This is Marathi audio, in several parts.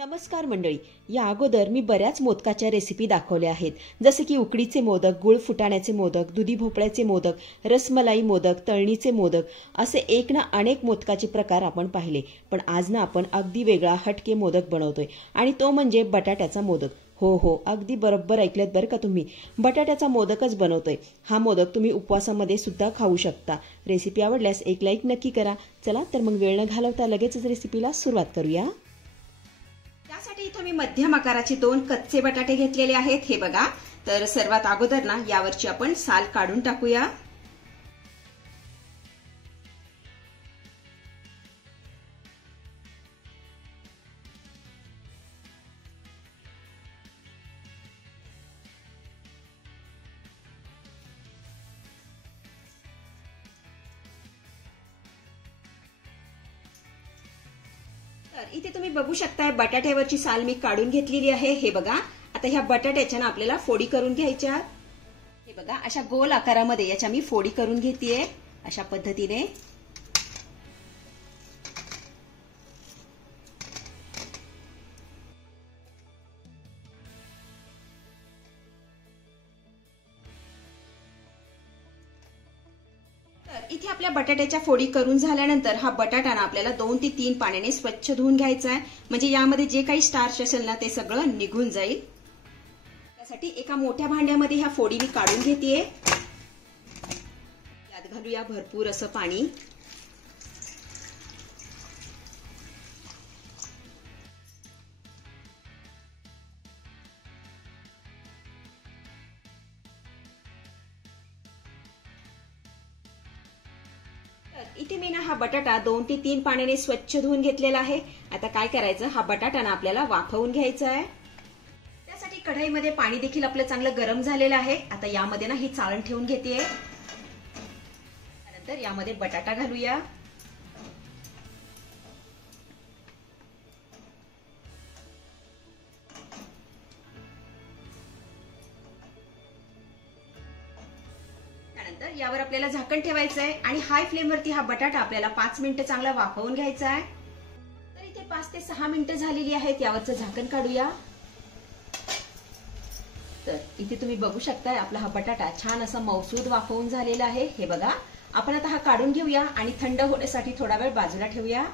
नमस्कार मंडळी. या अगोदर मी बऱ्याच मोदकाच्या रेसिपी दाखवल्या आहेत, जसे की उकडीचे मोदक, गुळ फुटाण्याचे मोदक, दुधी भोपळ्याचे मोदक, रसमलाई मोदक, तळणीचे मोदक, असे एक ना अनेक मोदकाचे प्रकार आपण पाहिले. पण आज ना आपण अगदी वेगळा हटके मोदक बनवतोय आणि तो म्हणजे बटाट्याचा मोदक. हो, अगदी बरोबर ऐकलेत बरं का तुम्ही. बटाट्याचा मोदकच बनवतोय. हा मोदक तुम्ही उपवासामध्ये सुद्धा खाऊ शकता. रेसिपी आवडल्यास एक लाईक नक्की करा. चला तर मग वेळ न घालवता लगेचच रेसिपीला सुरुवात करूया. त्यासाठी इथं मी मध्यम आकाराचे 2 कच्चे बटाटे घेतलेले आहेत. हे बघा. तर सर्वात अगोदर ना यावरची आपण साल काढून टाकूया. तर इथे तुम्ही बघू शकताय बटाट्यावरची साल मी काढून घेतलेली आहे. हे बघा. आता ह्या बटाट्याच्या ना आपल्याला फोडी करून घ्यायच्या. हे बघा, अशा गोल आकारामध्ये याच्या मी फोडी करून घेतेय अशा पद्धतीने. इथे आपल्या बटाट्याच्या फोडी करून झाल्यानंतर हा बटाटा ना आपल्याला 2 ते 3 पाण्याने स्वच्छ धुवून घ्यायचा आहे. म्हणजे यामध्ये जे काही स्टार्च असेल ना ते सगळं निघून जाईल. त्यासाठी एका मोठ्या भांड्यामध्ये ह्या फोडी मी काढून घेतेय. यात घालूया भरपूर असं पाणी. इथे मी ना हा बटाटा 2 ते 3 पाण्याने स्वच्छ धुवून घेतलेला आहे. आता काय करायचं, हा बटाटा ना आपल्याला वाफवून घ्यायचा आहे. त्यासाठी कढईमध्ये पाणी देखील आपलं चांगलं गरम झालेलं आहे. आता यामध्ये ना ही चाळण ठेवून घेतेय. त्यानंतर यामध्ये बटाटा घालूया. त्यानंतर यावर आपल्याला झाकण ठेवायचं आहे आणि हाय फ्लेमवरती हा बटाटा आपल्याला 5 मिनिटं चांगला वाफवून घ्यायचा आहे. तर इथे 5 ते 6 मिनिटं झालेली आहेत. यावरचं झाकण काढूया. तर इथे तुम्ही बघू शकताय आपला हा बटाटा छान असा मऊसूद वाफवून झालेला आहे. हे बघा. आपण आता हा काढून घेऊया आणि थंड होण्यासाठी थोडा वेळ बाजूला ठेवूया.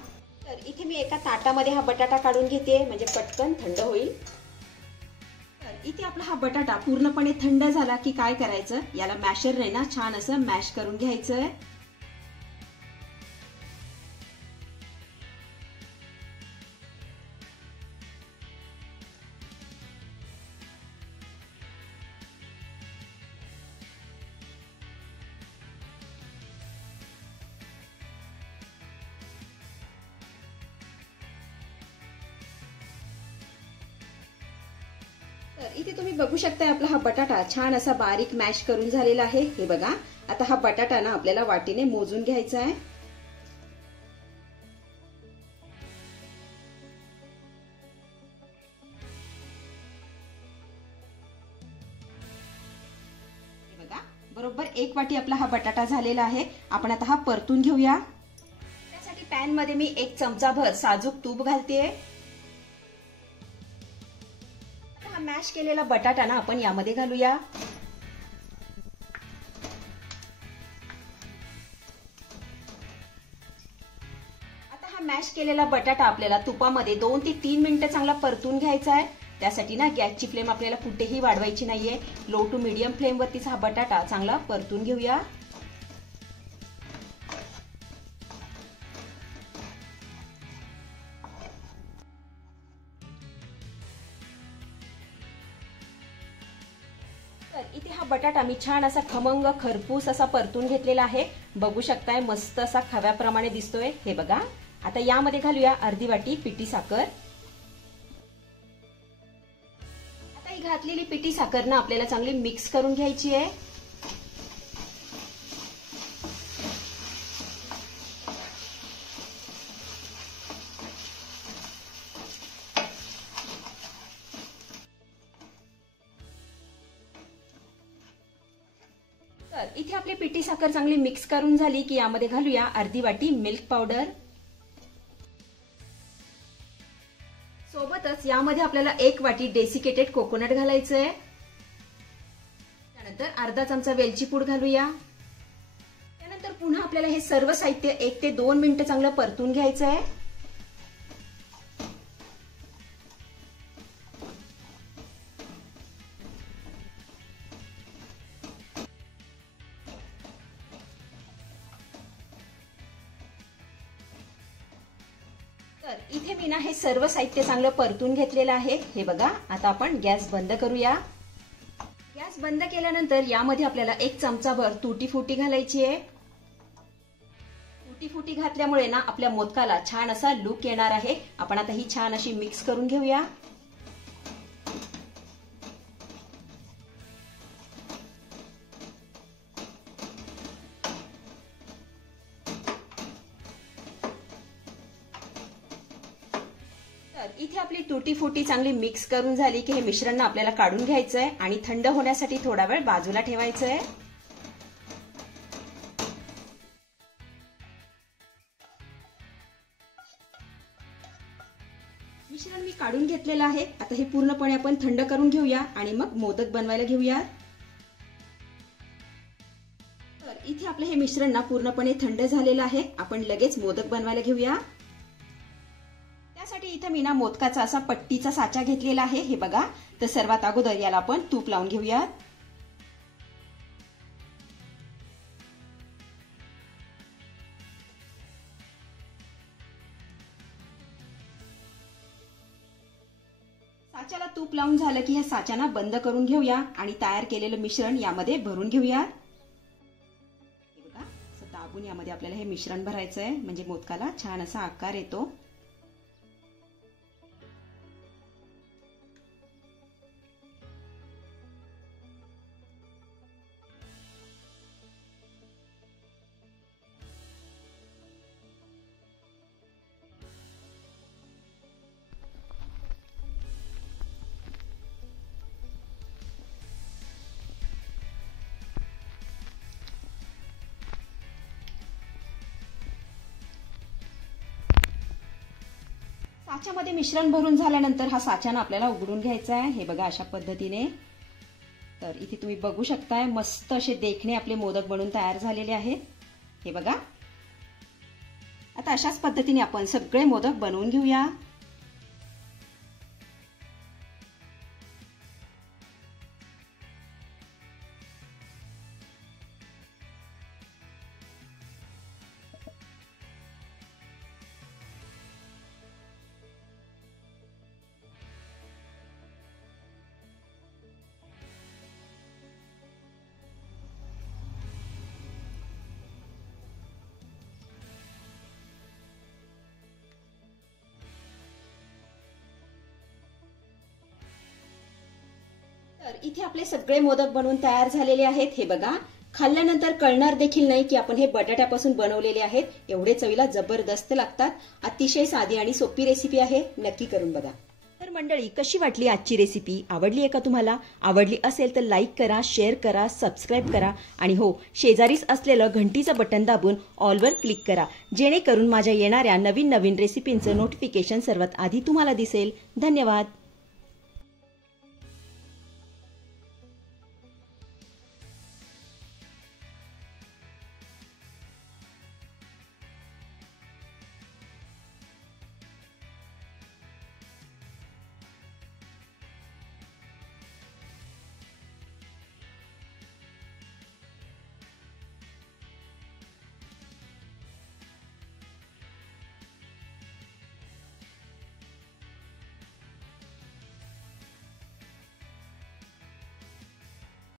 तर इथे मी एका ताटामध्ये हा बटाटा काढून घेते, म्हणजे पटकन थंड होईल. इथे आपला हा बटाटा पूर्णपणे थंड झाला की काय करायचं, याला मॅशरने ना छान असं मॅश करून घ्यायचंय. तर इथे तुम्ही बघू शकता आपला हा बटाटा छान असा बारीक मॅश करून झालेला आहे. हे बघा. आता हा बटाटा ना आपल्याला वाटीने मोजून घ्यायचा आहे. हे बघा, बरोबर 1 वाटी आपला हा बटाटा झालेला आहे. आपण आता हा परतून घेऊया. त्यासाठी पॅन मध्ये मी 1 चमचाभर साजूक तूप घालतेय. मॅश केलेला बटाटा ना आपण यामध्ये घालूया. आता हा मॅश केलेला बटाटा आपल्याला तुपामध्ये 2 ते 3 मिनिटं चांगला परतून घ्यायचा आहे. त्यासाठी ना गॅसची फ्लेम आपल्याला कुठेही वाढवायची नाहीये. लो टू मीडियम फ्लेम वरतीच हा बटाटा चांगला परतून घेऊया. तर इथे हा बटाटा मी छान असा खमंग खरपूस असा परतून घेतलेला आहे. बघू शकताय मस्त असा खव्याप्रमाणे दिसतोय. हे बघा. आता यामध्ये घालूया अर्धी वाटी पिठी साखर. आता ही घातलेली पिठी साखर ना आपल्याला चांगली मिक्स करून घ्यायची आहे. तर इथे आपली पिठी साखर चांगली मिक्स करून झाली की यामध्ये घालूया अर्धी वाटी मिल्क पावडर. सोबतच यामध्ये आपल्याला 1 वाटी डेसिकेटेड कोकोनट घालायचं आहे. त्यानंतर अर्धा चमचा वेलची पूड घालूया. त्यानंतर पुन्हा आपल्याला हे सर्व साहित्य 1 ते 2 मिनिटं चांगलं परतून घ्यायचं आहे. तर इथे मी ना हे सर्व साहित्य चांगलं परतून घेतलेलं आहे. हे बघा, आता आपण गॅस बंद करूया. गॅस बंद केल्यानंतर यामध्ये आपल्याला 1 चमचाभर तुटी फुटी घालायची आहे. तुटी फुटी घातल्यामुळे ना आपल्या मोदकाला छान असा लुक येणार आहे. आपण आता ही छान अशी मिक्स करून घेऊया. तर इथे आपली तुटी फुटी चांगली मिक्स करून झाली की हे मिश्रण आपल्याला काढून घ्यायचं आहे आणि थंड होण्यासाठी थोडा वेळ बाजूला ठेवायचं आहे. मिश्रण मी काढून घेतलेलं आहे. आता हे पूर्णपणे आपण थंड करून घेऊया आणि मग मोदक बनवायला घेऊया. तर इथे आपलं हे मिश्रण ना पूर्णपणे थंड झालेलं आहे. आपण लगेच मोदक बनवायला घेऊया. त्यासाठी इथे मी ना मोदकाचा असा पट्टीचा साचा घेतलेला आहे. हे बघा, तर सर्वात अगोदर याला आपण तूप लावून घेऊया. साच्याला तूप लावून झालं की ह्या साच्याना बंद करून घेऊया आणि तयार केलेलं मिश्रण यामध्ये भरून घेऊया. हे बघा, असं दाबून यामध्ये आपल्याला हे मिश्रण भरायचं आहे, म्हणजे मोदकाला छान असा आकार येतो. साच्यामध्ये मिश्रण भरून झाल्यानंतर हा साच्यानं आपल्याला उघडून घ्यायचा आहे. हे बघा, अशा पद्धतीने. तर इथे तुम्ही बघू शकताय मस्त असे देखणे आपले मोदक बनून तयार झालेले आहेत. हे बघा, आता अशाच पद्धतीने आपण सगळे मोदक बनवून घेऊया. तर इथे आपले सगळे मोदक बनवून तयार झालेले आहेत. हे बघा, खाल्ल्यानंतर कळणार देखील नाही की आपण हे बटाट्यापासून बनवलेले आहेत. एवढे चवीला जबरदस्त लागतात. अतिशय साधी आणि सोपी रेसिपी आहे. नक्की करून बघा. तर मंडळी, कशी वाटली आजची रेसिपी? आवडली आहे का तुम्हाला? आवडली असेल तर लाईक करा, शेअर करा, सबस्क्राईब करा आणि हो, शेजारीच असलेलं घंटीचं बटन दाबून ऑलवर क्लिक करा, जेणेकरून माझ्या येणाऱ्या नवीन नवीन रेसिपींचं नोटिफिकेशन सर्वात आधी तुम्हाला दिसेल. धन्यवाद.